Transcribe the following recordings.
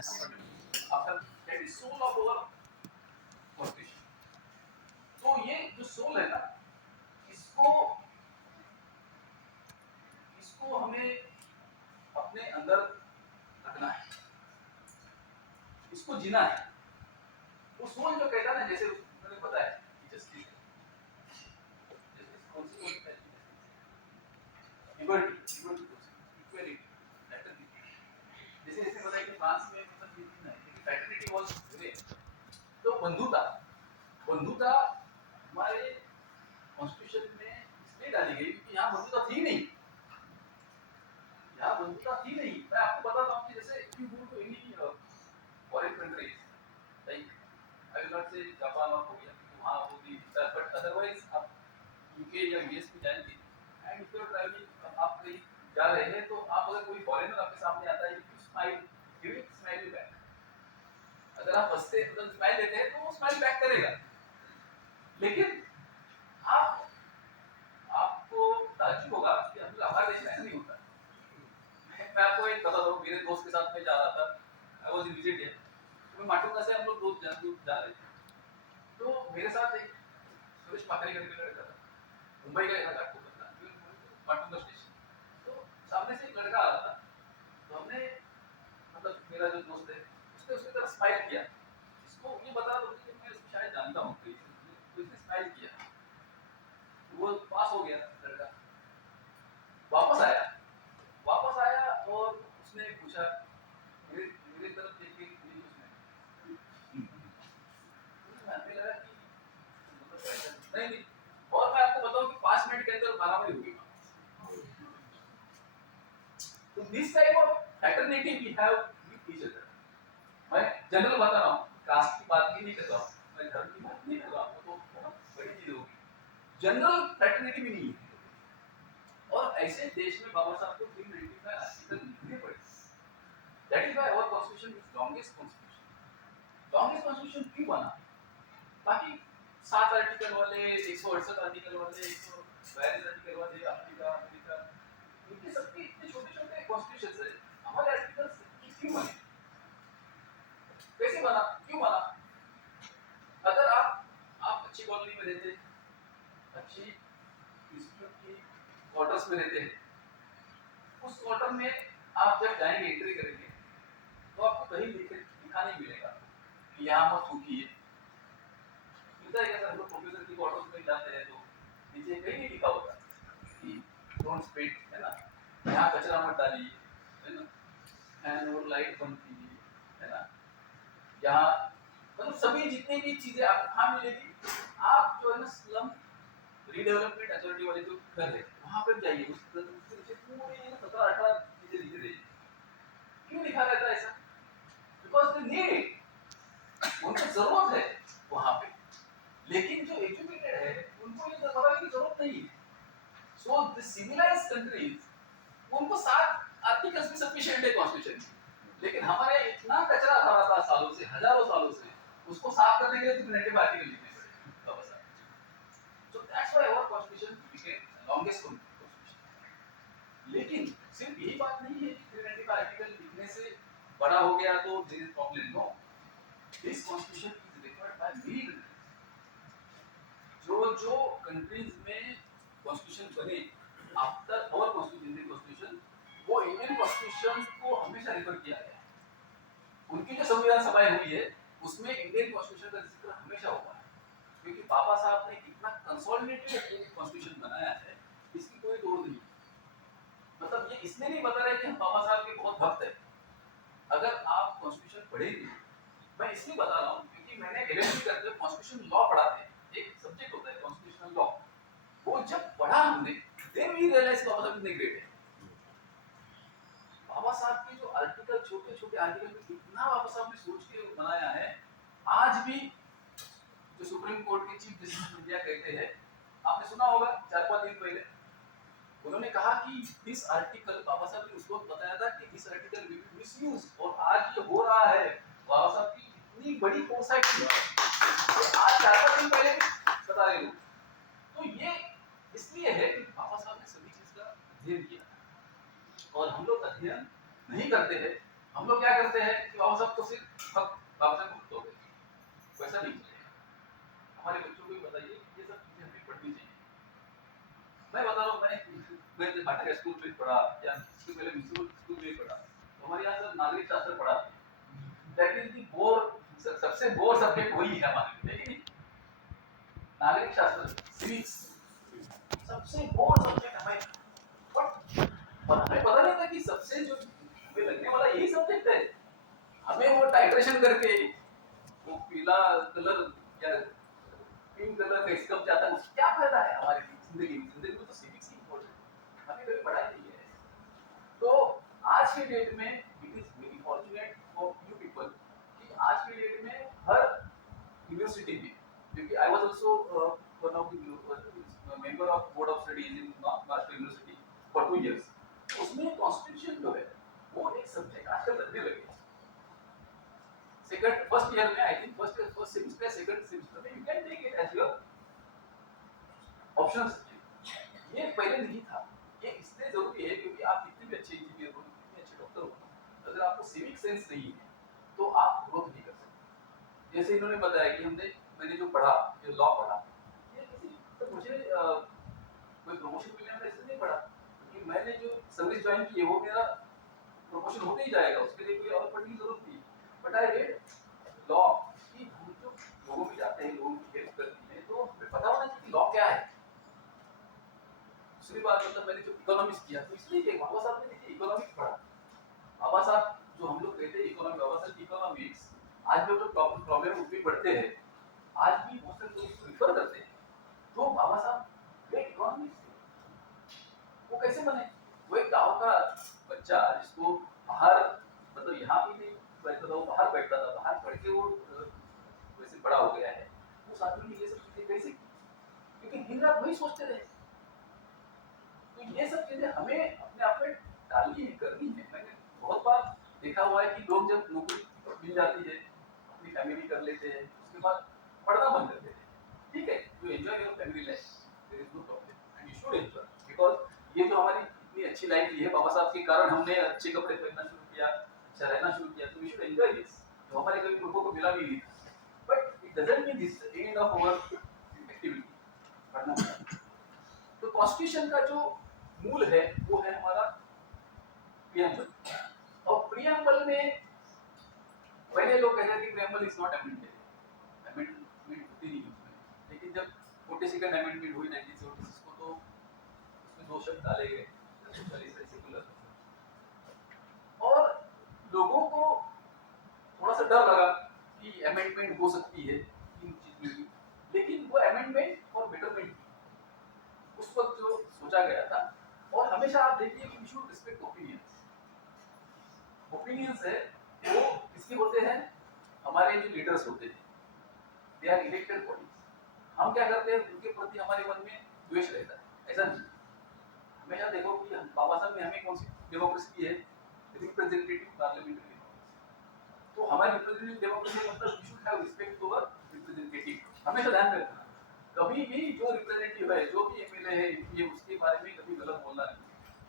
After that is soul of our constitution. तो ये जो सोल है ना, इसको इसको हमें अपने अंदर रखना है, इसको जीना है। वो सोल जो कहता है ना, जैसे मैंने बताया कि जस्टिस कौन सी होता है, लिबर्टी, इक्वालिटी, फ्रेटर्निटी। जैसे इसने बताया कि फ्रांस में मतलब ये नहीं है, लेकिन फ्रेटर्निटी वाज ग्रेट। तो बंधुता, बंधुता हमारे कॉन्स्टिट्यूशन में इसलिए डाली गई क्योंकि यहाँ बंधुता थी नहीं, यहाँ बंधुता थी नहीं। मैं आपको बताता हूँ कि जैसे if you go to any foreign countries, like I will not say Japan और कोरिया, क्योंकि वहाँ वो भी, बट अदरवाइज आप यूके या यूएस में जाएंगे and if you are travelling, आप कहीं जा रहे हैं, तो आप अगर कोई फॉरेनर आपके सामने आता है, you smile, give it smile you back. अगर आप हंसते मतलब स्माइल देते हैं तो वो स्माइल बैक करेगा। लेकिन आप आपको ताज्जुब होगा कि हमारे देश में ऐसा नहीं होता। मैं आपको एक बताता हूँ, मेरे दोस्त के साथ मैं जा रहा था, I was in visit here, तो मैं माटुंगा से हम लोग दोस्त जा रहे थे, तो मेरे साथ एक सुरेश पाखरे करके लड़का था, मुंबई का था, आपको पता है माटुंगा स्टेशन। तो सामने से एक लड़का आ रहा था, तो हमने मतलब मेरा जो दोस्त है उसने उसकी तरफ स्माइल किया। इसको ये बता रहा था कि मैं इसको शायद जानता हूँ, तो इसने स्माइल किया, वो पास हो गया लड़का, वापस आया, वापस आया और उसने पूछा, मेरे मेरे तरफ देख के मेरी उसने हमें लगा कि मतलब ऐसा नहीं नहीं। और मैं आपको बताऊं कि 5 मिनट के अंदर मारामारी हो गई। तो this type of fraternity we have with each other. मैं जनरल बता रहा हूँ, कास्ट की बात भी नहीं कर रहा हूँ, मैं धर्म की बात नहीं कर रहा हूँ, तो बहुत बड़ी चीज होगी। जनरल फ्रेटर्निटी भी नहीं है। और ऐसे देश में बाबा साहब को 395 आर्टिकल लिखने पड़े। That is why our constitution is longest constitution. Longest constitution क्यों बना? बाकी 7 आर्टिकल वाले, 168 आर्टिकल वाले, 142 आर्टिकल वाले, अफ्रीका, अमेरिका, इनके सबके इतने छोटे-छोटे कॉन्स्टिट्यूशंस है। हमारे आर्टिकल्स क्यों बने? कैसे बना? क्यों बना? अगर आप अच्छी कॉलोनी में रहते, अच्छी इंस्टीट्यूट की क्वार्टर्स में रहते हैं, उस क्वार्टर में आप जब जाएंगे, एंट्री करेंगे, तो आपको कहीं लिखा नहीं मिलेगा कि यहाँ मत थूकिए। मिलता है क्या सर? हम लोग प्रोफेसर की क्वार्टर्स में जाते हैं तो नीचे कहीं नहीं लिखा होता कि डोंट स्पिट, है ना, यहाँ कचरा मत डालिए, है ना, फैन और लाइट बंद कीजिए, है ना, यहाँ मतलब सभी जितनी भी चीजें आपको कहाँ मिलेगी, आप जो है ना स्लम रीडेवलपमेंट अथॉरिटी वाले जो घर है वहां पर जाइए, उसके नीचे पूरे 17-18 चीजें लिखी रही। क्यों लिखा रहता है ऐसा? बिकॉज दे नीड इट, उनको जरूरत है वहां पे। लेकिन जो एजुकेटेड है उनको ये पता है कि जरूरत नहीं है। सो द सिविलाइज्ड कंट्रीज, उनको 7 आर्टिकल्स भी सफिशिएंट है कॉन्स्टिट्यूशन में। लेकिन हमारे यहाँ इतना कचरा भरा था सालों से, हजारों सालों से, उसको साफ करने के लिए 395 आर्टिकल लिखने पड़े। बस। So that's why our constitution became the longest constitution. लेकिन सिर्फ यही बात नहीं है कि 395 आर्टिकल लिखने से बड़ा हो गया तो there is problem. No, this constitution is required by many countries. जो कंट्रीज में कॉन्स्टिट्यूशन बने आफ्टर आवर कॉन्स्टिट्यूशन, वो इंडियन कॉन्स्टिट्यूशन को हमेशा रेफर किया गया है। उनकी जो संविधान सभाएं हुई है उसमें इंडियन कॉन्स्टिट्यूशन का जिक्र हमेशा हुआ है, क्योंकि बाबा साहब ने कितना कंसोलिडेटेड कॉन्स्टिट्यूशन बनाया है, इसकी कोई तोड़ नहीं। मतलब ये इसलिए नहीं बता रहे कि हम बाबा साहब के बहुत भक्त हैं। अगर आप कॉन्स्टिट्यूशन पढ़ेंगे, मैं इसलिए बता रहा हूँ क्योंकि मैंने एलएलबी करते हुए कॉन्स्टिट्यूशन लॉ पढ़ा है, एक सब्जेक्ट होता है कॉन्स्टिट्यूशनल लॉ। वो जब पढ़ा हमने, देन वी रियलाइज बाबा साहब कितने ग्रेट है। बाबा साहब के जो आर्टिकल, छोटे छोटे आर्टिकल में कितना बाबा साहब ने सोच के बनाया है। आज भी जो सुप्रीम कोर्ट के चीफ जस्टिस ऑफ इंडिया कहते हैं, आपने सुना होगा 4-5 दिन पहले उन्होंने कहा कि दिस आर्टिकल, बाबा साहब ने उसको बताया था कि this article will be misuse, और आज ये हो रहा है। बाबा साहब की इतनी बड़ी फोरसाइट थी, आज 4-5 दिन पहले भी बता रहे लोग। तो ये इसलिए है कि बाबा साहब ने सभी चीज का अध्ययन किया, और हम लोग अध्ययन नहीं करते हैं। हम लोग क्या करते हैं कि बाबा साहब तो सिर्फ बाबा साहब भक्त हो गए, वैसा नहीं चलेगा। हमारे बच्चों को भी बताइए ये सब चीजें हमें पढ़नी चाहिए। मैं बता रहा हूँ, मैंने बाटा स्कूल में पढ़ा या इसके पहले म्यूनिसिपल स्कूल में पढ़ा, तो हमारे यहाँ सब नागरिक शास्त्र पढ़ा। दैट इज दी बोर, सबसे बोर सब्जेक्ट वही है हमारे लिए, लेकिन नागरिक शास्त्र सिविक्स सबसे बोर सब्जेक्ट हमें, और हमें पता नहीं था कि सबसे जो हमें लगने वाला यही सब्जेक्ट है। हमें वो टाइट्रेशन करके वो पीला कलर या पिंक कलर का स्कप जाता है, उसका क्या फायदा है हमारी जिंदगी में तो सिविक्स ही इम्पोर्टेंट, हमें कभी पढ़ाई नहीं है। तो आज के डेट में it is very fortunate for you people कि आज के डेट में हर यूनिवर्सिटी में, क्योंकि I was also one of the member of board of studies in Maharashtra university for 2 years, उसमें कॉन्स्टिट्यूशन जो है वो एक सब्जेक्ट आजकल लगने लगे। सेकंड फर्स्ट ईयर में, I think first semester second semester में you can take it as your optional subject. ये पहले नहीं था। ये इसलिए जरूरी है क्योंकि आप कितने भी अच्छे इंजीनियर हो, कितने अच्छे डॉक्टर हो, अगर आपको सिविक सेंस नहीं है तो आप ग्रोथ नहीं कर सकते। जैसे इन्होंने बताया कि मैंने जो पढ़ा, जो लॉ पढ़ा, ये किसी तो मुझे कोई प्रमोशन मिलने वाला इससे नहीं पढ़ा, क्योंकि मैंने जो सर्विस ज्वाइन की है वो मेरा प्रमोशन होते ही जाएगा, उसके लिए कोई और पढ़ने की जरूरत नहीं। बट आई रेड लॉ कि हम जो लोगों में जाते हैं, लोगों की हेल्प करती है, तो हमें पता होना चाहिए कि लॉ क्या है। दूसरी बात, मतलब मैंने जो इकोनॉमिक्स किया तो इसलिए कि बाबा साहब ने देखिए इकोनॉमिक्स पढ़ा। बाबा साहब जो हम लोग कहते हैं इकोनॉमिक्स, बाबा साहब की इकोनॉमिक्स आज भी जो प्रॉब्लम उसमें पढ़ते हैं, आज भी बहुत से लोग प्रेफर करते हैं। तो बाबा साहब ग्रेट इकोनॉमिक्स वो कैसे बने? वो एक गांव का बच्चा जिसको बाहर, मतलब यहाँ भी नहीं बैठता था, वो बाहर बैठता था, बाहर पढ़ के वो वैसे बड़ा हो गया है। उस आदमी ने ये सब चीजें कैसे की? क्योंकि दिन रात वही सोचते रहे। तो ये सब चीजें हमें अपने आप में डालनी है, करनी है। मैंने बहुत बार देखा हुआ है कि लोग जब नौकरी मिल जाती है, अपनी फैमिली कर लेते हैं, उसके बाद पढ़ना बंद कर देते हैं। ठीक है, you enjoy your family life, there is no problem and you should enjoy, because ये जो हमारी इतनी अच्छी लाइफ ली है बाबा साहब के कारण, हमने अच्छे कपड़े पहनना शुरू किया, अच्छा रहना शुरू किया, तो वी शुड एंजॉय दिस, जो हमारे कभी पूर्वों को मिला भी नहीं। But it doesn't mean this end of our activity पढ़ना। तो कॉन्स्टिट्यूशन का जो मूल है वो है हमारा प्रियम्बल। और प्रियम्बल में पहले लोग कहते थे कि preamble is not amended, amendment होती नहीं उसमें, लेकिन जब 42nd अमेंडमेंट हुई 1976 को, तो उसमें 2 शब्द डाले गए, सोशलिस्ट और सेकुलर, और लोगों को थोड़ा सा डर लगा कि अमेंडमेंट हो सकती है इन चीजों की, लेकिन वो अमेंडमेंट और बेटरमेंट उस वक्त जो सोचा गया था। और हमेशा आप देखिए कि we should respect opinions. Opinions है वो किसके होते हैं? हमारे जो लीडर्स होते हैं, दे आर इलेक्टेड बॉडीज। हम क्या करते हैं, उनके प्रति हमारे मन में द्वेष रहता है, ऐसा नहीं। हमेशा देखो कि बाबा साहब ने हमें कौन सी डेमोक्रेसी दी है? Representative parliamentary democracy. तो हमारी रिप्रेजेंटेटिव डेमोक्रेसी मतलब we should have respect to our representative. हमेशा ध्यान रखना, कभी भी जो रिप्रेजेंटेटिव है, जो भी एमएलए है, ये उसके बारे में कभी गलत बोलना नहीं।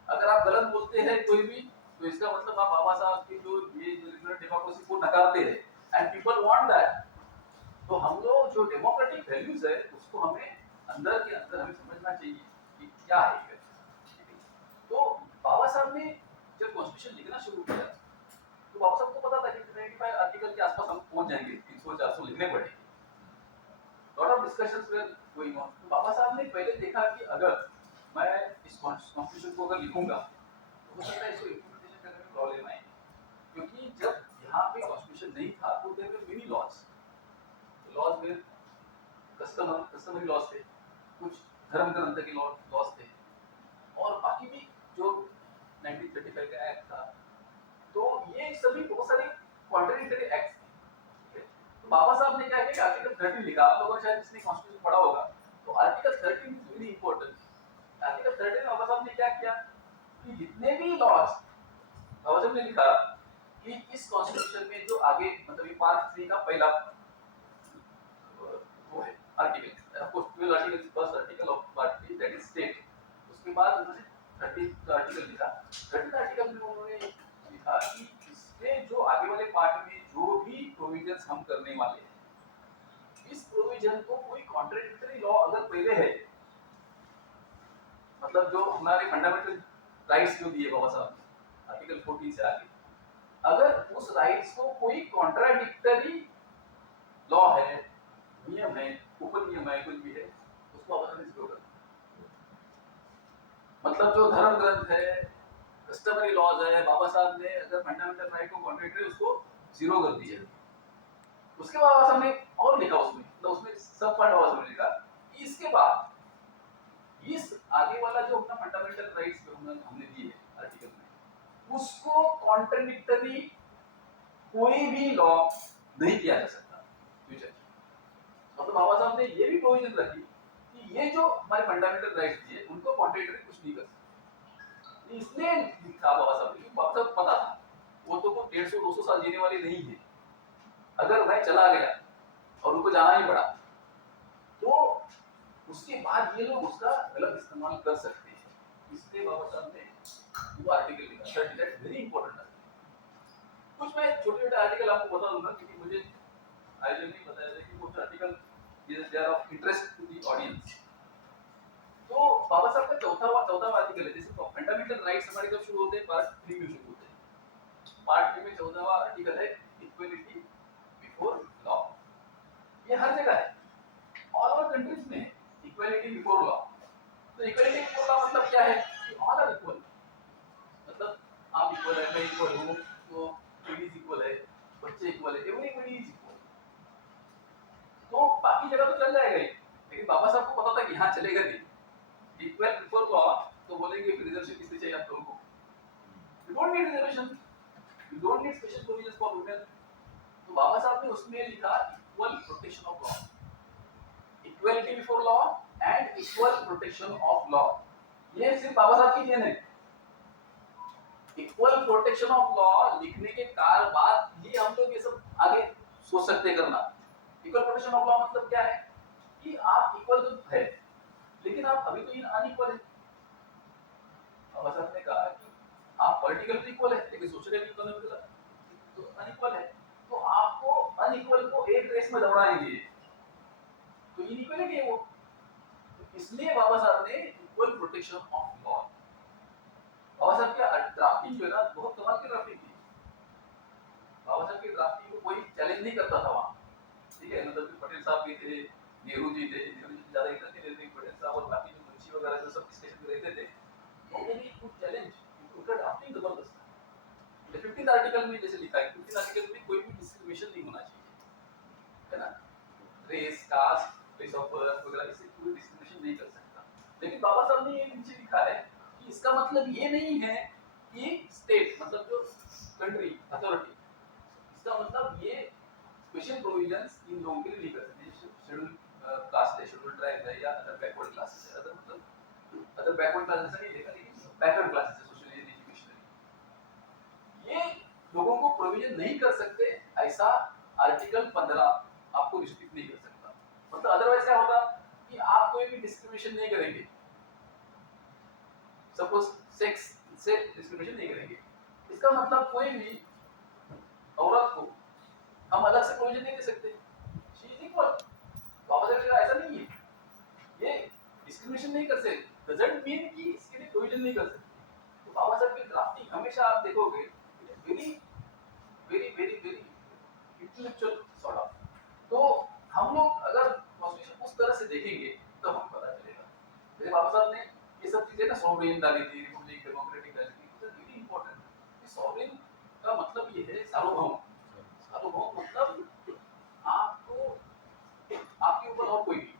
अगर आप गलत बोलते हैं कोई भी, तो इसका मतलब आप बाबा साहब की जो ये रिप्रेजेंटेटिव डेमोक्रेसी को नकारते हैं, एंड पीपल वांट दैट। तो हम लोग जो डेमोक्रेटिक वैल्यूज है उसको हमें अंदर के अंदर हमें समझना चाहिए कि क्या है। तो बाबा साहब ने जब कॉन्स्टिट्यूशन लिखना शुरू किया, तो बाबा साहब को पता था कि 95 आर्टिकल के आसपास हम पहुंच जाएंगे, 300-400 लिखने पड़ेंगे। Lot of discussions were going on. तो बाबा साहब ने पहले देखा कि अगर मैं इस कॉन्स्टिट्यूशन को अगर लिखूंगा तो हो सकता है इसको इंप्लीमेंटेशन करने में प्रॉब्लम आए, क्योंकि जब यहाँ पे कॉन्स्टिट्यूशन नहीं था तो देयर वर मेनी लॉज में कस्टमरी लॉज थे, कुछ धर्म ग्रंथ के लॉज थे, और बाकी भी जो 1935 का एक्ट था, तो ये सभी बहुत सारे कॉन्ट्रडिक्टरी एक्ट्स थे। तो बाबा साहब ने क्या किया, आर्टिकल 13 लिखा। आप लोगों ने शायद इसने कॉन्स्टिट्यूशन पढ़ा होगा, तो article 13 is very important. Article 13 बाबा साहब ने क्या किया कि जितने भी लॉज, बाबा साहब ने लिखा कि इस कॉन्स्टिट्यूशन में जो आगे, मतलब ये पार्ट 3 का पहला वो है article, of course 12 article, first article of part 3 that is state. उसके बाद उन्होंने 30 का आर्टिकल लिखा। 30 आर्टिकल में उन्होंने लिखा कि इसमें जो आगे वाले पार्ट में प्रोविजंस हम करने वाले हैं, इस प्रोविजन को कोई कॉन्ट्रडिक्टरी लॉ अगर पहले है, मतलब जो हमारे फंडामेंटल राइट्स जो दिए बाबा साहब ने आर्टिकल 14 से आगे, अगर उस राइट्स को कोई कॉन्ट्राडिक्टरी लॉ है, नियम है, उप नियम है, कुछ भी है, उसको बाबा साहब ने जीरो कर दिया। मतलब जो धर्म ग्रंथ है, कस्टमरी लॉज है, बाबा साहब ने अगर फंडामेंटल राइट को कॉन्ट्रडिक्टरी उसको जीरो कर दिया। उसके बाद बाबा साहब ने और लिखा उसमें, मतलब उसमें सब पार्ट बाबा साहब ने लिखा कि इसके बाद इस आगे वाला जो अपना फंडामेंटल राइट्स जो हमने दिए है आर्टिकल में, उसको कॉन्ट्रडिक्टरी कोई भी लॉ नहीं किया जा सकता फ्यूचर। मतलब बाबा साहब ने ये भी प्रोविजन रखी कि ये जो हमारे फंडामेंटल राइट्स दिए उनको कॉन्ट्रडिक्टरी कुछ नहीं कर सकता। इसलिए लिखा बाबा साहब ने, बाबा साहब पता था वो तो 150-200 साल जीने वाले नहीं है। अगर मैं चला गया और उनको जाना ही पड़ा तो उसके बाद ये लोग उसका गलत इस्तेमाल कर सकते हैं, इसलिए बाबा साहब ने वो आर्टिकल लिखा। That very important article. कुछ मैं छोटे-छोटे आर्टिकल आपको बता दूंगा क्योंकि मुझे आइडिया नहीं बताया था कि कुछ article they are of interest to the audience. तो बाबा साहब का चौथा आर्टिकल है, जैसे फंडामेंटल राइट्स हमारे कब शुरू होते हैं, पार्ट 3 में शुरू होते हैं। पार्ट 3 में 14वां आर्टिकल है इक्वालिटी बिफोर लॉ। ये हर जगह है, ऑल ओवर कंट्रीज में है इक्वालिटी बिफोर लॉ। तो इक्वालिटी बिफोर लॉ मतलब क्या है कि ऑल आर इक्वल, मतलब आप इक्वल है, मैं इक्वल हूं, तो लेडीज इक्वल है, बच्चे इक्वल है, एवरीबॉडी इज इक्वल। तो बाकी जगह तो चल जाएगा ही, लेकिन बाबा साहब को पता था कि हां चलेगा नहीं इक्वल बिफोर लॉ, तो बोलेंगे फिर रिजर्वेशन किससे चाहिए आप लोगों को, you don't need reservation, you don't need special provisions for women. तो बाबा साहब ने उसमें लिखा equal protection of law, equality before law and equal protection of law. ये सिर्फ बाबा साहब की देन है। इक्वल प्रोटेक्शन ऑफ लॉ लिखने के बाद ही हम लोग ये सब आगे सोच सकते करना। इक्वल प्रोटेक्शन ऑफ लॉ मतलब क्या है कि आप इक्वल तो है लेकिन आप अभी तो अनइक्वल है। बाबा साहब ने कहा कि आप पॉलिटिकल इक्वल है लेकिन सोशल इकोनॉमिकल तो अनइक्वल है, तो आपको अनइक्वल को एक रेस में दौड़ाएंगे, तो इनइक्वालिटी है वो। तो इसलिए बाबा साहब ने इक्वल प्रोटेक्शन ऑफ लॉ। बाबा साहब की ड्राफ्टिंग जो है ना बहुत कमाल की ड्राफ्टिंग थी। बाबा साहब की ड्राफ्टिंग को कोई चैलेंज नहीं करता था वहाँ, ठीक है। मतलब पटेल साहब भी थे, नेहरू जी थे, नेहरू जी ज़्यादा इंटरेस्ट नहीं लेते, पटेल साहब और बाकी जो मुंशी वगैरह जो सब डिस्कशन में रहते थे, वो भी कुछ चैलेंज, उनका ड्राफ्टिंग जबरदस्त था। 15th आर्टिकल में जैसे लिखा है, 15th आर्टिकल में कोई भी डिस्क्रिमिनेशन नहीं होना चाहिए, है ना, race, caste, place of birth वगैरह, इससे कोई डिस्क्रिमिनेशन नहीं कर सकता। लेकिन बाबा साहब ने ये नीचे लिखा है कि इसका मतलब ये नहीं है कि स्टेट, मतलब जो कंट्री अथॉरिटी, इसका मतलब ये स्पेशल प्रोविजंस इन लोगों के लिए नहीं कर सकते। शेड्यूल कास्ट है, शेड्यूल ट्राइब है या अदर बैकवर्ड क्लासेस है, अदर मतलब अदर बैकवर्ड क्लासेस नहीं देखा, लेकिन बैकवर्ड क्लासेस है, सोशली एंड एजुकेशनली, ये लोगों को प्रोविजन नहीं कर सकते, ऐसा आर्टिकल 15 आपको रिस्ट्रिक्ट नहीं कर सकता। मतलब अदरवाइज क्या होगा कि आप कोई भी डिस्क्रिमिनेशन नहीं करेंगे, सपोज सेक्स से डिस्क्रिमिनेशन नहीं करेंगे, इसका मतलब कोई भी औरत को हम अलग से प्रोविजन नहीं दे सकते, शी इज इक्वल। बाबा साहब का ऐसा नहीं है, ये डिस्क्रिमिनेशन नहीं कर सकते डजंट मीन कि इसके लिए प्रोविजन नहीं कर सकते। तो बाबा साहब की ड्राफ्टिंग हमेशा आप देखोगे very very very very intellectual sort of. तो हम लोग अगर कॉन्स्टिट्यूशन उस तरह से देखेंगे तो हमें पता चलेगा। जैसे बाबा साहब ने ये सब चीजें ना सॉवरेन डाली थी, रिपब्लिक, डेमोक्रेटिक डाली थी, तो वेरी इंपॉर्टेंट। सॉवरेन का मतलब ये है सार्वभौम। सार्वभौम मतलब आपको, आपके ऊपर और कोई नहीं,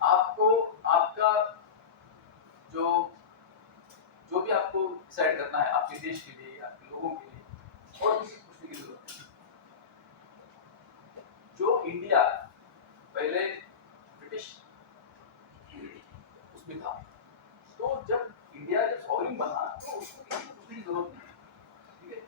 आपको आपका जो जो भी आपको डिसाइड करना है आपके देश के लिए, आपके लोगों के लिए, और किसी पूछने की जरूरत नहीं। जो इंडिया पहले ब्रिटिश उसमें था, तो जब इंडिया जब सॉवरेन बना तो उसको किसी को पूछने की जरूरत नहीं, ठीक है।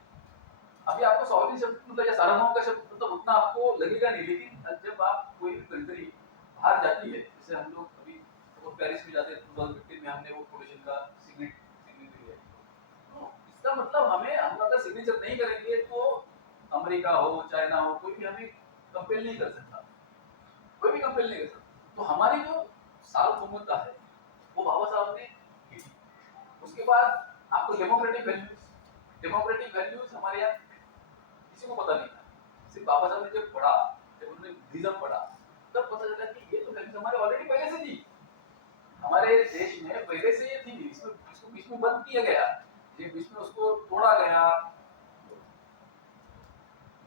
अभी आपको सॉवरेन शब्द मतलब या सार्वभौम का शब्द मतलब उतना आपको लगेगा नहीं, लेकिन जब आप कोई भी कंट्री बाहर जाती है, जैसे हम लोग अभी तो पेरिस में जाते हैं, 2015 में हमने वो कोलिशन का सिग्नेचर लिया, तो इसका मतलब हमें, हम अगर सिग्नेचर नहीं करेंगे तो हम अमेरिका हो, चाइना हो, कोई भी हमें कंपेल नहीं कर सकता, कोई भी कंपेल नहीं कर सकता। तो हमारी जो सार्वभौमिकता है वो बाबा साहब ने की थी। उसके बाद आपको डेमोक्रेटिक वैल्यूज हमारे यहाँ किसी को पता नहीं था, सिर्फ बाबा साहब ने जब पढ़ा, जब उन्होंने बुद्धिज्म पढ़ा, तब पता चला कि ये तो वैल्यूज हमारे ऑलरेडी पहले से थी, हमारे देश में पहले से ये थी, इसको बीच में बंद किया गया, ये बीच में उसको तोड़ा गया,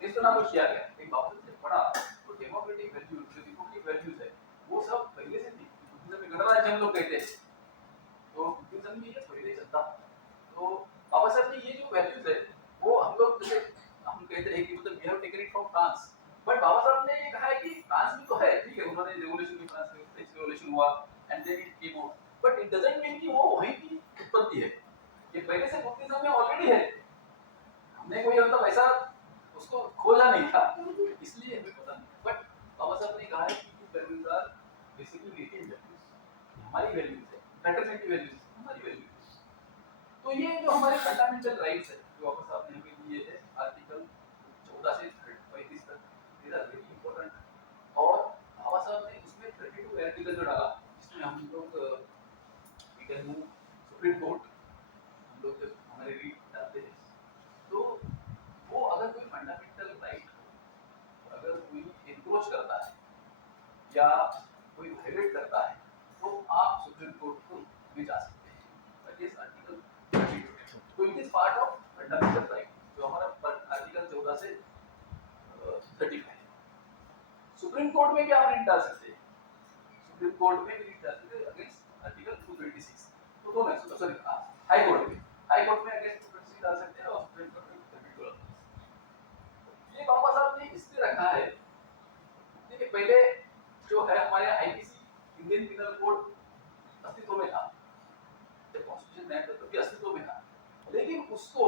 इसको ना कुछ किया गया। एक बाबा साहब ने पढ़ा तो डेमोक्रेटिक वैल्यूज, जो रिपब्लिक वैल्यूज है वो सब पहले से थी। बुद्धिज्म में गणराज्य हम लोग कहते हैं, तो बुद्धिज्म में ये पहले चलता। तो बाबा साहब ने ये जो वैल्यूज है वो हम लोग जैसे हम कहते हैं कि मतलब we have taken it from France, but Baba Saheb ने ये कहा है कि फ्रांस में तो है, ठीक है, उन्होंने रेवोल्यूशन में फ्रांस में फ्रेंच रेवोल्यूशन हुआ and then it came out, but it doesn't mean कि वो वहीं की उत्पत्ति है, ये पहले से बुद्धिज्म में ऑलरेडी है, हमने कोई मतलब ऐसा उसको खोजा नहीं था, इसलिए हमें पता नहीं। बट बाबा साहब ने कहा है कि values are basically native values, हमारी वैल्यूज है, फ्रेटर्निटी वैल्यूज हमारी वैल्यूज। तो ये जो हमारे फंडामेंटल राइट्स है जो बाबा साहब ने हमें दिए हैं, आर्टिकल 14 से 35 तक, दीज आर वेरी इंपॉर्टेंट। और बाबा साहब ने उसमें 32 आर्टिकल जो डाला, जिसमें हम लोग we can move Supreme Court, हम लोग जब हमारे रीड डालते हैं, तो वो अगर कोई फंडामेंटल राइट हो, अगर कोई एनक्रोच करता है या कोई वायलेट करता है, तो आप सुप्रीम कोर्ट को भी जा सकते हैं। That is article 32। तो it is part of fundamental right, जो हमारा आर्टिकल 14 से 35 है। सुप्रीम कोर्ट में भी आप रीट डाल सकते हैं, सुप्रीम कोर्ट में भी रीट डाल सकते हैं अगेंस्ट आर्टिकल 226। तो दोनों है, सॉरी हाई कोर्ट में अगेंस्ट 226 डाल सकते हैं और सुप्रीम कोर्ट में 32 डाल सकते हैं। ये बाबा साहब ने इसलिए रखा है, देखिए पहले जो है हमारे आईपीसी इंडियन पिनल कोड अस्तित्व में था, जब कॉन्स्टिट्यूशन नया था तो भी अस्तित्व में था, लेकिन उसको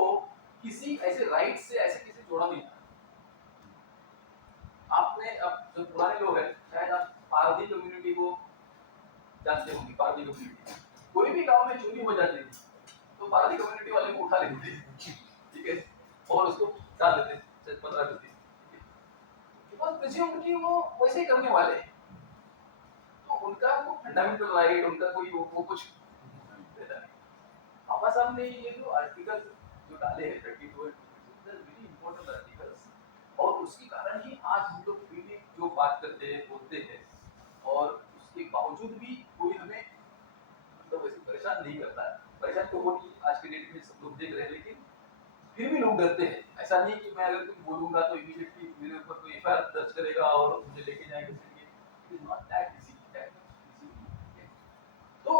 किसी ऐसे राइट से ऐसे किसी जोड़ा नहीं था। आपने अब जो पुराने लोग हैं, शायद आप पारधी कम्युनिटी को जानते होंगे, पारधी कम्युनिटी कोई भी गांव में चोरी हो जाती थी तो पारधी कम्युनिटी वाले को उठा लेते थे, ठीक है, और उसको डाल देते थे 15 दिन, बिकॉज़ प्रिज्यूम कि वो वैसे ही करने वाले हैं, तो उनका वो फंडामेंटल राइट, उनका कोई वो कुछ देता नहीं। बाबा साहब ने ये जो आर्टिकल जो डाले हैं 32 वेरी इंपॉर्टेंट आर्टिकल्स, और उसके कारण ही आज हम लोग भी जो बात करते हैं, बोलते हैं, और उसके बावजूद भी कोई हमें मतलब वैसे परेशान नहीं करता है। परेशान तो वो नहीं, आज के डेट में सब लोग देख रहे हैं, लेकिन फिर भी लोग डरते हैं। ऐसा नहीं कि मैं अगर कुछ बोलूंगा तो इमीडिएटली मेरे ऊपर कोई एफआईआर दर्ज करेगा और मुझे लेके जाएंगे, it is not that easy. तो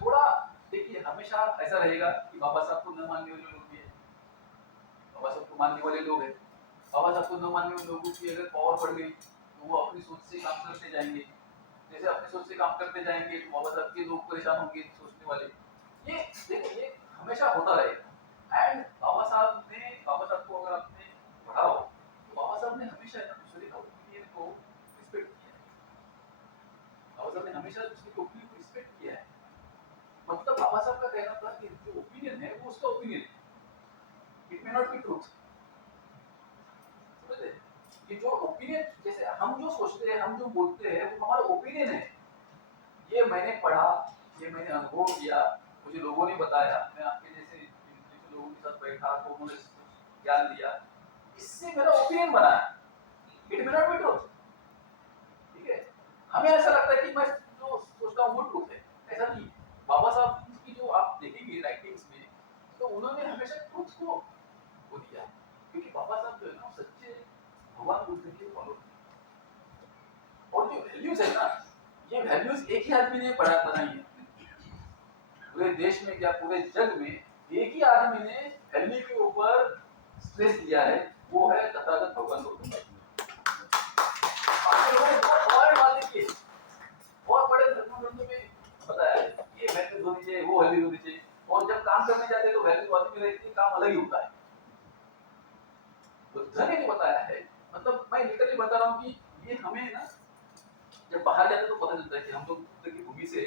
थोड़ा देखिए, हमेशा ऐसा रहेगा कि बाबा साहब को न मानने वाले लोग भी हैं, बाबा साहब को मानने वाले लोग हैं। बाबा साहब को न मानने वाले लोगों की अगर पावर बढ़ गई तो वो अपनी सोच से काम करते जाएंगे, जैसे अपनी सोच से काम करते जाएंगे तो बाबा साहब के लोग परेशान होंगे, सोचने वाले। ये देखो, ये हमेशा होता रहेगा। एंड बाबा साहब को अगर आपने पढ़ा हो तो बाबा साहब ने हमेशा दूसरे का ओपिनियन को रिस्पेक्ट किया है। बाबा साहब ने हमेशा दूसरे के ओपिनियन को रिस्पेक्ट किया है। मतलब बाबा साहब का कहना था कि जो ओपिनियन है वो उसका ओपिनियन है, it may not be truth. समझे कि जो ओपिनियन, जैसे हम जो सोचते हैं, हम जो बोलते हैं, वो हमारा ओपिनियन है। ये मैंने पढ़ा, ये मैंने अनुभव किया, मुझे लोगों ने बताया, मैं आपके जैसे लोगों के साथ बैठा तो उन्होंने ज्ञान दिया, इससे मेरा ओपिनियन बना है, it may not be truth. ठीक है, हमें ऐसा लगता है कि मैं जो सोचता हूँ वो ट्रूथ है, ऐसा नहीं। बाबा साहब की जो आप देखेंगे राइटिंग्स में, तो उन्होंने हमेशा ट्रूथ को दिया, क्योंकि बाबा साहब जो है ना सच्चे भगवान बुद्ध के फॉलो। और जो वैल्यूज है ना, ये वैल्यूज एक ही आदमी ने बनाई है पूरे देश में, क्या पूरे जग में एक ही आदमी ने वैल्यू के ऊपर स्ट्रेस दिया है, वो है तथागत भगवान गौतम बुद्ध। और बातें की बहुत बड़े धर्मग्रंथों में बताया है, ये वैल्यूज होनी चाहिए, वो वैल्यूज होनी चाहिए, और जब काम करने जाते हैं तो वैल्यू आदमी रहती है, काम अलग ही होता है। बुद्ध ने जो बताया है, मतलब मैं लिटरली बता रहा हूँ कि ये हमें ना जब बाहर जाते तो पता चलता है कि हम लोग बुद्ध की भूमि से,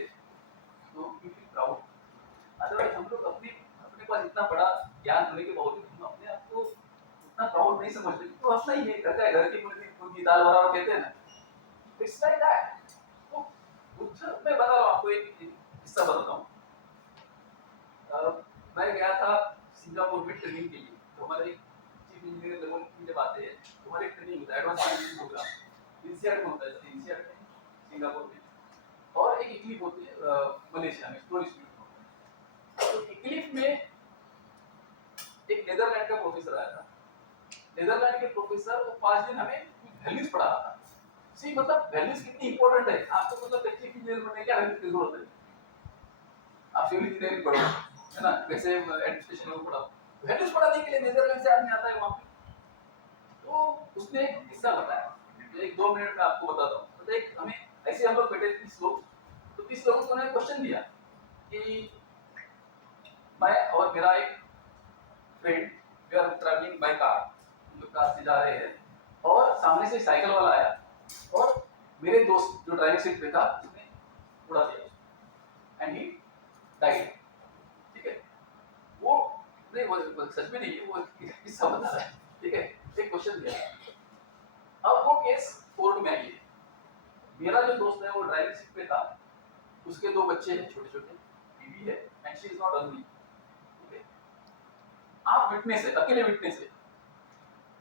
तो वी फील प्राउड। अदरवाइज हम लोग अपने पास इतना बड़ा ज्ञान होने के बावजूद हम अपने आप को इतना प्राउड नहीं समझते, तो अपना ही है, घर का है, घर की मुर्गी की दाल बराबर कहते हैं ना, इट्स लाइक दैट। तो बुद्ध, मैं बता रहा हूँ आपको एक किस्सा बताता हूँ। मैं गया था सिंगापुर में ट्रेनिंग के लिए, तो हमारे चीफ इंजीनियर लेवल की जब आते हैं तो हमारे ट्रेनिंग होता है, एडवांस ट्रेनिंग प्रोग्राम इंसियाड में होता है, जैसे इंसियाड में सिंगापुर में, और एक इक्लिप होती है मलेशिया में, टूरिस्ट में होता है। तो इक्लिप में एक नेदरलैंड का प्रोफेसर आया था। नेदरलैंड के प्रोफेसर वो 5 दिन हमें वैल्यूज पढ़ा रहा था। सी मतलब वैल्यूज कितनी इंपॉर्टेंट है, आपको मतलब चीफ इंजीनियर बनने की वैल्यूज की जरूरत है। आप सिविल इंजीनियरिंग पढ़ो, है ना, वैसे एडमिनिस्ट्रेशन में पढ़ो, वैल्यूज पढ़ाने के लिए नेदरलैंड से आदमी आता है वहां पे। तो उसने एक किस्सा बताया, एक 2 मिनट में आपको बताता हूँ। तो एक हमें ऐसे हम लोग बैठे 30 लोग, तो 30 लोगों को उन्होंने क्वेश्चन दिया कि मैं और मेरा एक friend, we are travelling by car, हम लोग कार से जा रहे हैं, और सामने से साइकिल वाला आया और मेरे दोस्त जो ड्राइविंग सीट पे था उसने उड़ा दिया एंड ही डाइड। ठीक है, वो नहीं, वो सच में नहीं है, वो किस्सा बता रहा है। ठीक है, एक क्वेश्चन दिया। अब वो केस कोर्ट में आई है। मेरा जो दोस्त है वो ड्राइविंग सीट पे था, उसके 2 बच्चे हैं छोटे छोटे, बीवी है and she is not earning. ठीक है, आप विटनेस है, अकेले विटनेस है,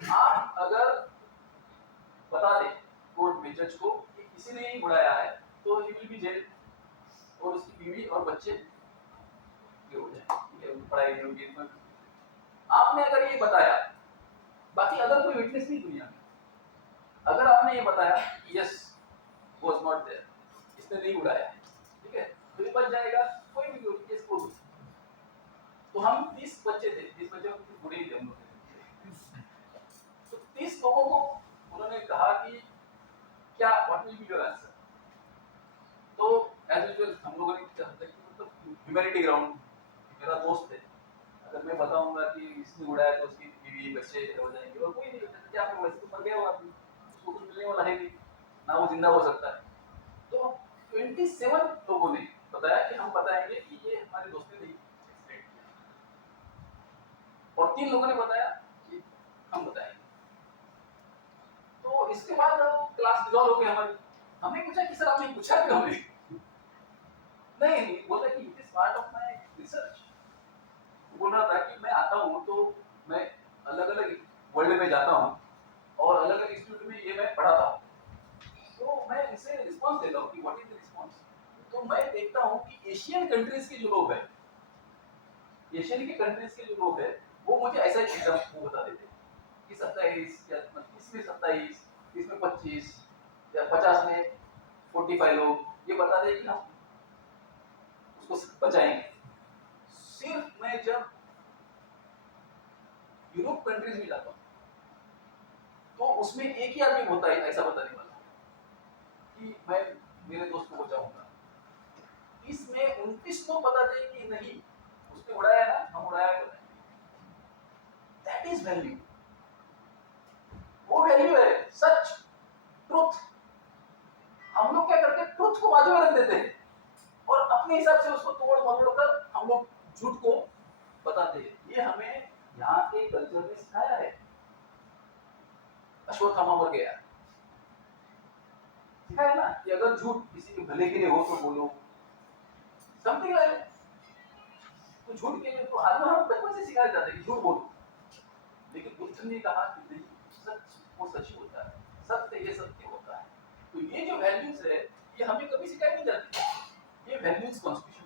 आप अगर बता दे कोर्ट में जज को कि किसी ने ही उड़ाया है तो ही विल बी जेल, और उसकी बीवी और बच्चे ये हो जाए, ठीक है, उनकी पढ़ाई नहीं होगी। आपने अगर ये बताया, बाकी अगर कोई विटनेस नहीं दुनिया में, अगर आपने ये बताया यस वाज नॉट देयर, इसने नहीं उड़ाया, ठीक है, तो ये बच जाएगा, कोई भी केस को। तो हम 30 बच्चे थे, 30 बच्चे कुछ बुरे ही थे हम लोग। तो 30 लोगों को उन्होंने कहा कि क्या what will be your answer. तो एज यूजुअल हम लोगों ने क्या होता है कि मतलब ह्यूमैनिटी ग्राउंड, मेरा दोस्त है, अगर मैं बताऊंगा कि इसने उड़ाया तो उसकी बीवी बच्चे हो जाएंगे, और कोई नहीं होता, क्या आपको वैसे तो मर गया वो आदमी, उसको कुछ मिलने वाला है नहीं, ना वो जिंदा हो सकता है। तो 27 लोगों ने बताया कि हम बताएंगे कि ये हमारे दोस्त ने नहीं एक्सप्लेन किया, और 3 लोगों ने बताया कि हम बताएंगे। तो इसके बाद क्लास डिसॉल्व हो गई हमारी। हमने पूछा कि सर आपने पूछा क्यों हमें? नहीं, बोला कि it is part of my research. बोल रहा था कि मैं आता हूँ तो मैं अलग अलग वर्ल्ड में जाता हूँ और अलग अलग इंस्टीट्यूट में ये मैं पढ़ाता हूँ, तो मैं इसे रिस्पॉन्स देता हूँ कि व्हाट इज द रिस्पॉन्स। तो मैं देखता हूँ कि एशियन कंट्रीज के जो लोग हैं, एशियन के कंट्रीज के जो लोग हैं, वो मुझे ऐसा ही एग्जाम्पल वो बता देते हैं कि 27 या 30 में 27, 30 में 25 या 50 में 45 लोग, ये बता दें कि हम उसको बचाएंगे। सिर्फ मैं जब यूरोप कंट्रीज में जाता हूँ तो उसमें एक ही आदमी होता है ऐसा बताने वाला कि मैं मेरे दोस्त को बचाऊंगा। इसमें 29 लोग बताते हैं कि नहीं उसने उड़ाया ना, हम उड़ाया तो नहीं। दैट इज वैल्यू, वो वैल्यू है, सच, ट्रुथ। हम लोग क्या करते हैं, ट्रुथ को बाजू में रख देते हैं और अपने हिसाब से उसको तोड़ मरोड़ कर हम लोग झूठ को बताते हैं। ये हमें यहाँ के कल्चर ने सिखाया है। अश्वत्थामा मर गया, सिखाया ना कि अगर झूठ किसी के भले के लिए हो तो बोलो, समथिंग लाइक। तो झूठ के लिए तो आदमी हम बचपन से सिखाया जाता है कि झूठ बोलो, लेकिन बुद्ध ने कहा कि नहीं, सच वो सच ही होता है, सत्य ये सत्य होता है। तो ये जो वैल्यूज है ये हमें कभी सिखाई नहीं जाती। ये वैल्यूज कॉन्स्टिट्यूशन,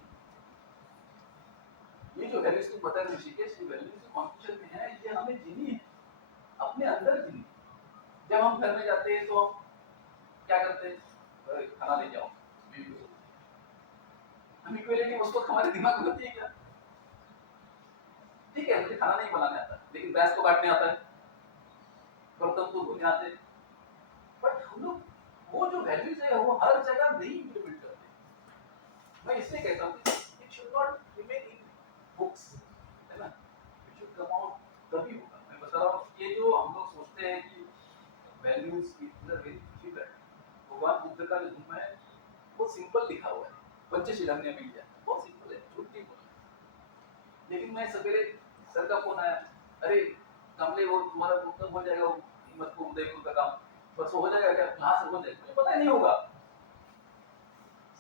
ये जो वैल्यूज तुम बता रहे ऋषिकेश, ये वैल्यूज कॉन्स्टिट्यूशन में है, ये हमें जीनी है, अपने अंदर जीनी। जब हम घर में जाते हैं तो क्या करते हैं, खाना ले जाओ, हम इक्वलिटी उस वक्त हमारे दिमाग में होती है क्या? ठीक है, मुझे खाना नहीं बनाने आता लेकिन भैंस को काटने आता है, बर्तन को धोने आते हैं, बट हम लोग वो जो वैल्यूज है वो हर जगह नहीं इम्प्लीमेंट करते। मैं इसलिए कहता हूँ it should not remain in books, है ना, इट शुड कम आउट, तभी होगा। मैं बता रहा हूँ ये जो हम लोग सोचते हैं कि वैल्यूज की वेरी डिफिकल्ट, भगवान बुद्ध का जो धर्म है वो सिंपल लिखा हुआ है, पंचशीलम ने मिल जाए, बहुत सिंपल है, झूठ नहीं बोलना। लेकिन मैं सवेरे सर का फोन आया, अरे कामले वो तुम्हारा कब हो जाएगा, हिम्मत को उदयपुर का काम परसों हो जाएगा क्या, कहाँ से हो जाएगा मुझे पता ही नहीं होगा।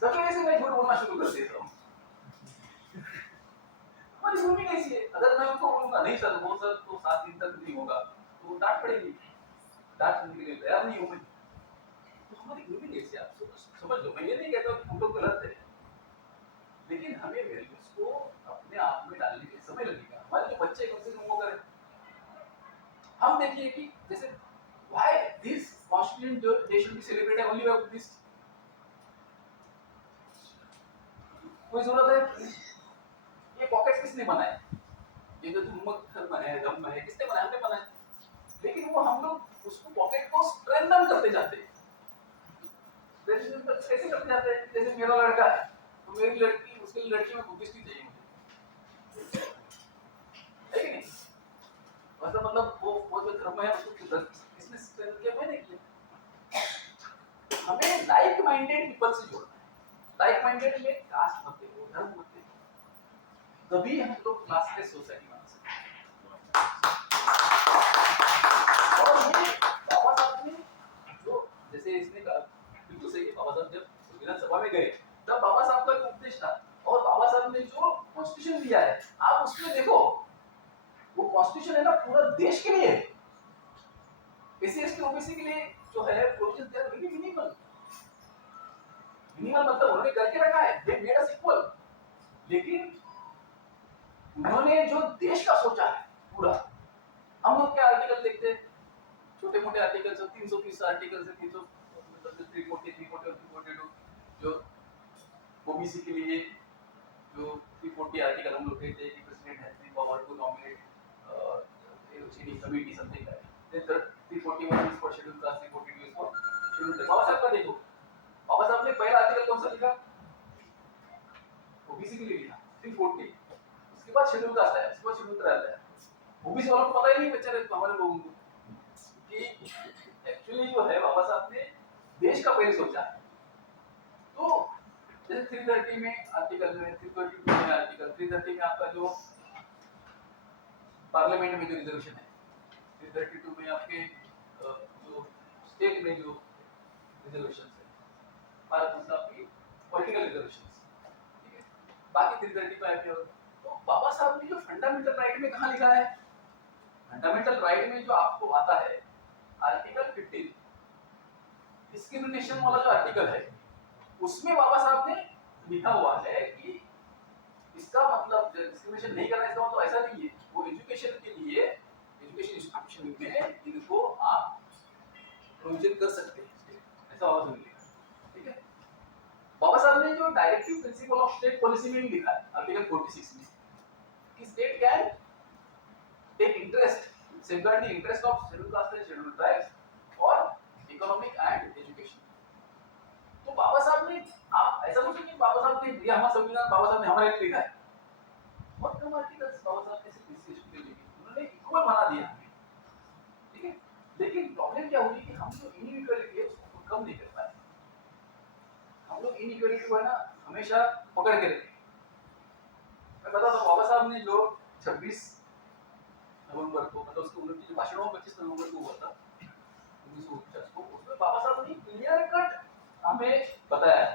सवेरे से मैं झूठ बोलना शुरू कर देता हूँ। हमारी भूमि कैसी है, अगर मैं उनको बोलूंगा नहीं सर वो सर तो 7 दिन तक नहीं होगा तो वो डांट पड़ेगी, डांट सुनने के लिए तैयार नहीं हूँ मैं। तो हमारी भूमि कैसी है आप समझ लो। मैं ये नहीं कहता कि हम लोग गलत है, लेकिन हमें वैल्यूज को अपने आप में डालने के समय लगेगा। हमारे जो बच्चे कम से कम वो करें। हम देखिए कि जैसे why this constitution day should be celebrated only by Buddhist, कोई जरूरत है? ये पॉकेट्स किसने बनाए, ये जो धम्म है धम्म है किसने बनाया, हमने बनाया। लेकिन वो हम लोग उसको पॉकेट को स्ट्रेंथन करते जाते हैं। कैसे करते जाते हैं, जैसे मेरा लड़का है तो मेरी लड़की उसके लिए लड़की में बुद्धिस्ट ही चाहिए मुझे, है कि नहीं? मतलब वो जो धर्म है उसको किसने स्ट्रेंथ किया, मैंने किया। हमें लाइक माइंडेड पीपल से जोड़ना है। लाइक माइंडेड में कास्ट मत देखो, धर्म मत देखो, तभी हम लोग क्लासलेस सोसाइटी बना सकते हैं। और ये बाबा साहब ने जो जैसे इसने कहा बिल्कुल सही है, बाबा साहब जब संविधान सभा में गए तब बाबा साहब का एक उपदेश था, और बाबा साहब ने जो कॉन्स्टिट्यूशन दिया है आप उसमें देखो, वो कॉन्स्टिट्यूशन है ना पूरा देश के लिए, एससी एसटी ओबीसी के लिए जो है provision they very minimal. Minimal मतलब उन्होंने करके रखा है, दे मेड अस इक्वल, लेकिन उन्होंने जो देश का सोचा है पूरा। हम लोग क्या आर्टिकल देखते हैं, छोटे मोटे आर्टिकल, 330 आर्टिकल से 300 मतलब 340 342 जो ओबीसी के लिए जो 340 आर्टिकल हम लोग कहते हैं कि president has the power to nominate committee something like that. 341 is for schedule caste, 342 is for schedule caste. Baba Saheb का देखो, बाबा साहब ने पहला आर्टिकल कौन सा लिखा, ओबीसी के लिए लिखा 340, उसके बाद शेड्यूल कास्ट आया, उसके बाद शेड्यूल ट्राइब आया। ओबीसी वालों को पता ही नहीं बेचारे हमारे लोगों को कि एक्चुअली जो है बाबा साहब ने देश का पहले सोचा है। तो जैसे 330 में आर्टिकल में 332 में आर्टिकल 330 में आपका जो पार्लियामेंट में जो रिजर्वेशन है, 332 में आपके जो स्टेट में जो रिजर्वेशन है, भारत में आपकी पॉलिटिकल रिजर्वेशन, ठीक है। बाकी 335 में तो बाबा साहब ने जो फंडामेंटल राइट में कहां लिखा है, फंडामेंटल राइट में जो आपको आता है आर्टिकल 15 डिस्क्रिमिनेशन वाला जो आर्टिकल है उसमें बाबा साहब ने लिखा हुआ है कि इसका मतलब डिस्क्रिमिनेशन नहीं करना, इसका मतलब ऐसा नहीं है, वो एजुकेशन के लिए एजुकेशन इंस्टीट्यूशन में इनको आप प्रोविजन कर सकते हैं, ऐसा बाबा साहब ने लिखा, ठीक है। बाबा साहब ने जो directive principle of state policy में भी लिखा है आर्टिकल 46 में कि state can take interest safeguard the interest of scheduled caste and scheduled tribes for economic and education। तो बाबा साहब ने, आप ऐसा सोचिए कि बाबा साहब ने दिया हमारा संविधान, बाबा साहब ने हमारे लिए लिखा है, बहुत कम आर्टिकल्स बाबा साहब ने सिर्फ इसके लिए लिखे, उन्होंने इक्वल बना दिया हमें, ठीक है। लेकिन प्रॉब्लम क्या हुई कि हम जो इनइक्वालिटी है उसको कम नहीं कर पाए। हम लोग इनइक्वालिटी को है ना हमेशा पकड़ के रखे। मैं बताता हूँ, बाबा साहब ने जो 26 नवंबर को, मतलब उसके उनके जो भाषण 25 नवंबर को हुआ था 1949 को, उसमें बाबा साहब ने क्लियर कट हमें बताया